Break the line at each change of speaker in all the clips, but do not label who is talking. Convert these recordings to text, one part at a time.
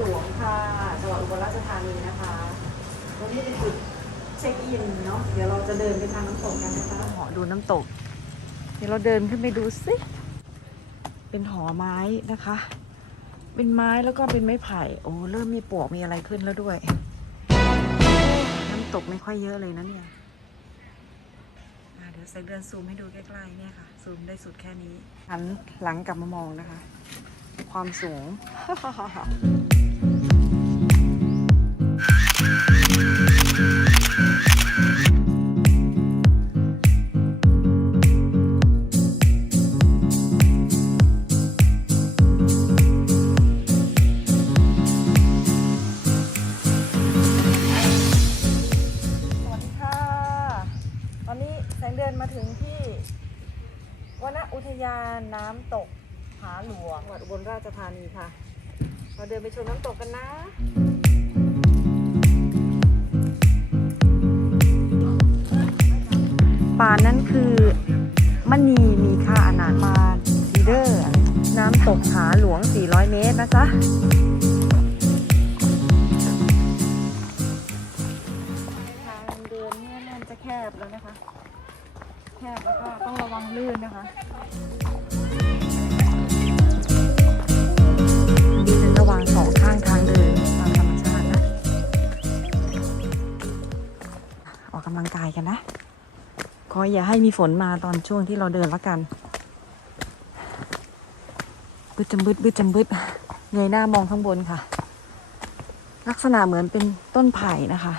หลวงค่ะจังหวัดอุบลราชธานีนะคะวันนี้เป็นจุดเช็คอินเนาะเดี๋ยวเราจะเดินไปทางน้ำตกกันนะคะหอดูน้ำตก เดี๋ยวเราเดินขึ้นไปดูสิเป็นหอไม้นะคะ เป็นไม้แล้วก็เป็นไม้ไผ่โอ้เริ่มมีปวกมีอะไรขึ้นแล้วด้วย น้ำตกไม่ค่อยเยอะเลยนะเนี่ยเดี๋ยวใส่เดือนซูมให้ดูใกล้ๆเนี่ยค่ะ ซูมได้สุดแค่นี้หันหลังกลับมามองนะคะ ความสูง สวัสดีค่ะ ตอนนี้แสงเดือนมาถึงที่วนอุทยานน้ำตกผาหลวงจังหวัดอุบลราชธานีค่ะ เราเดินไปชมน้ำตกกันนะ 400 เมตรนะจ๊ะทางเดินเนี่ยเริ่มจะแคบแล้วนะคะ แคบแล้วก็ต้องระวังลื่นนะคะดีเป็นระว่างสองข้างทางเดินตามธรรมชาตินะ ออกกำลังกายกันนะ ขออย่าให้มีฝนมาตอนช่วงที่เราเดินละกัน บึดจำบึดบึดจำบึดเงยหน้ามองข้างบนค่ะ ลักษณะเหมือนเป็นต้นไผ่นะคะ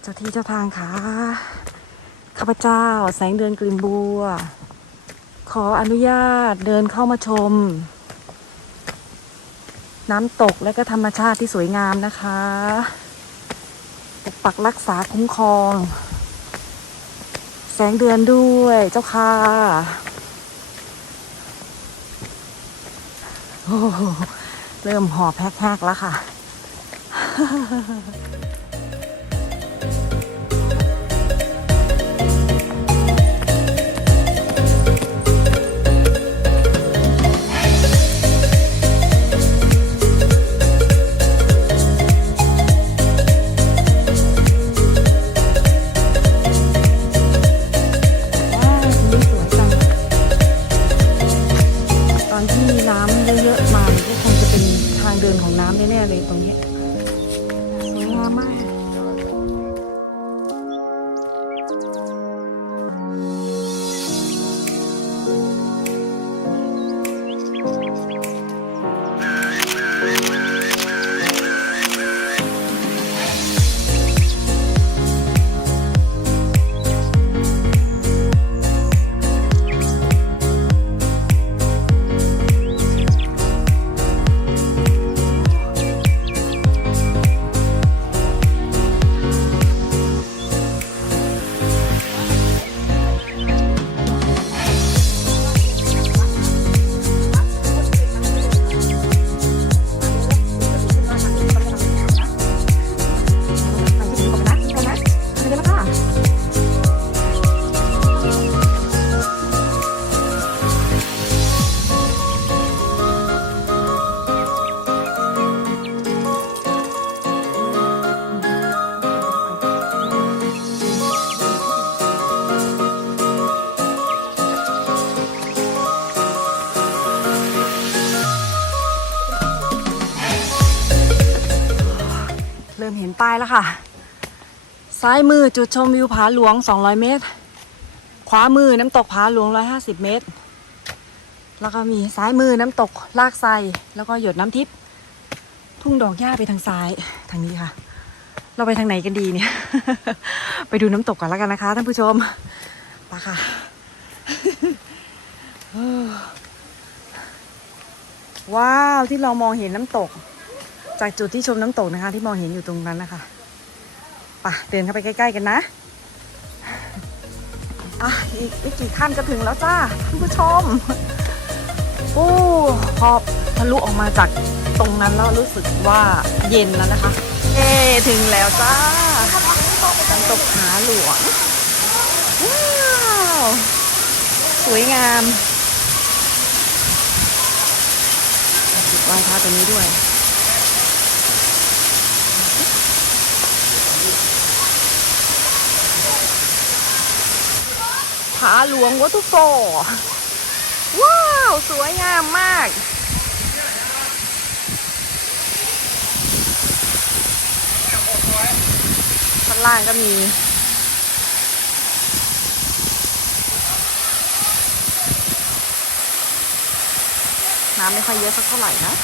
เจ้าที่เจ้าทางค่ะข้าพเจ้าแสงเดือนกลิ่นบัว ขออนุญาตเดินเข้ามาชม น้ำตกและก็ธรรมชาติที่สวยงามนะคะปกปักรักษาคุ้มครอง แสงเดือนด้วยเจ้าค่ะโอ้โห เริ่มหอบแฮกๆแล้วค่ะ มมาก แล้วค่ะ ซ้ายมือจุดชมวิวผาหลวง 200 เมตร ขวามือน้ำตกผาหลวง 150 เมตร แล้วก็มีซ้ายมือน้ำตกลากไซแล้วก็หยดน้ำทิพย์ทุ่งดอกหญ้าไปทางซ้ายทางนี้ค่ะ เราไปทางไหนกันดีเนี่ย ไปดูน้ำตกกันแล้วกันนะคะท่านผู้ชมไปค่ะว้าวที่เรามองเห็นน้ำตก จากจุดที่ชมน้ำตกนะคะ ที่มองเห็นอยู่ตรงนั้นนะคะปะเดินเข้าไปใกล้ ๆ กันนะอะอีกไม่กี่ขั้นก็ถึงแล้วจ้าท่านผู้ชมโอ้พอทะลุออกมาจากตรงนั้นแล้วรู้สึกว่าเย็นแล้วนะคะ เอถึงแล้วจ้าน้ำตกผาหลวง ว้าวสวยงามไหว้พระตัวนี้ด้วยาหลวงวัตถุโฟว้าว สวยงามมาก ข้างล่างก็มี น้ำไม่ค่อยเยอะสักเท่าไหร่นะ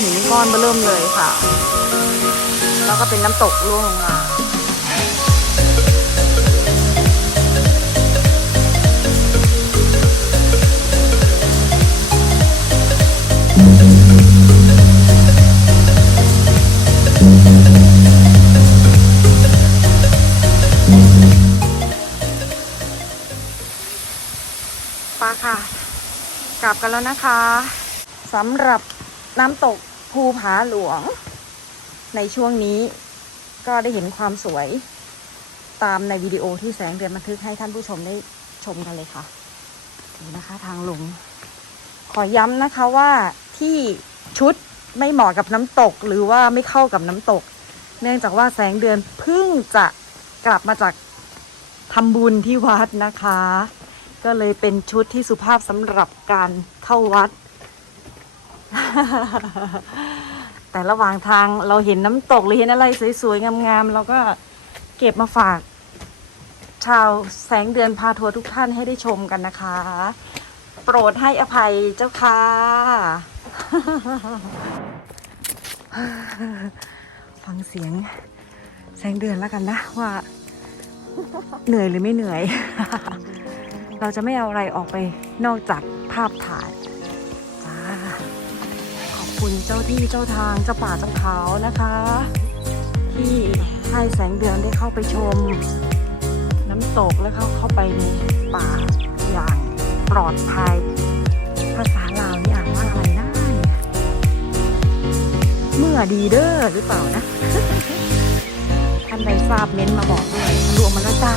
หินก้อนเบอเริ่มเลยค่ะ แล้วก็เป็นน้ำตกร่วงลงมาปาค่ะ กลับกันแล้วนะคะสำหรับ น้ำตกภูผาหลวง ในช่วงนี้ก็ได้เห็นความสวยตามในวิดีโอที่แสงเดือนบันทึกให้ท่านผู้ชมได้ชมกันเลยค่ะดูนะคะทางลง ขอย้ำนะคะว่าที่ชุดไม่เหมาะกับน้ำตกหรือว่าไม่เข้ากับน้ำตก เนื่องจากว่าแสงเดือนเพิ่งจะกลับมาจากทำบุญที่วัดนะคะ ก็เลยเป็นชุดที่สุภาพสำหรับการเข้าวัด แต่ระหว่างทางเราเห็นน้ำตกหรือเห็นอะไรสวยๆ งามๆ เราก็เก็บมาฝาก ชาวแสงเดือนพาทัวร์ทุกท่านให้ได้ชมกันนะคะ โปรดให้อภัยเจ้าค่ะ ฟังเสียงแสงเดือนแล้วกันนะว่า เหนื่อยหรือไม่เหนื่อย เราจะไม่เอาอะไรออกไปนอกจากภาพถ่าย คุณเจ้าที่เจ้าทางเจ้าป่าเจ้าเขานะคะ ที่ให้แสงเดือนได้เข้าไปชม น้ำตกแล้วเข้าเข้าไปในป่าอย่างปลอดภัย ภาษาลาวนี่อ่านว่าอะไรนะเนี่ยเมื่อดีเด้อหรือเปล่านะท่านใดทราบเม้นต์มาบอกด้วยทะลุมาแล้วจ้า